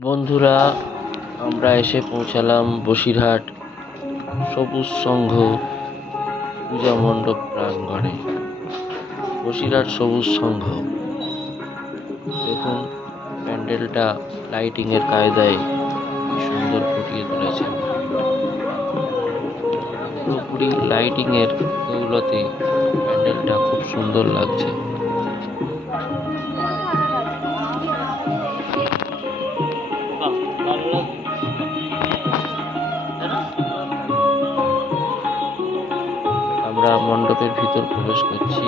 বন্ধুরা, আমরা এসে পৌঁছালাম বসিরহাট সবুজ সংঘ পূজা মণ্ডপ প্রাঙ্গণে। বসিরহাট সবুজ সংঘ, দেখুন প্যান্ডেলটা লাইটিংয়ের কায়দায় কি সুন্দর ফুটিয়ে তুলেছে। পুরোপুরি লাইটিংয়ের দৌলতে প্যান্ডেলটা খুব সুন্দর লাগছে। আমরা মণ্ডপের ভিতর প্রবেশ করছি।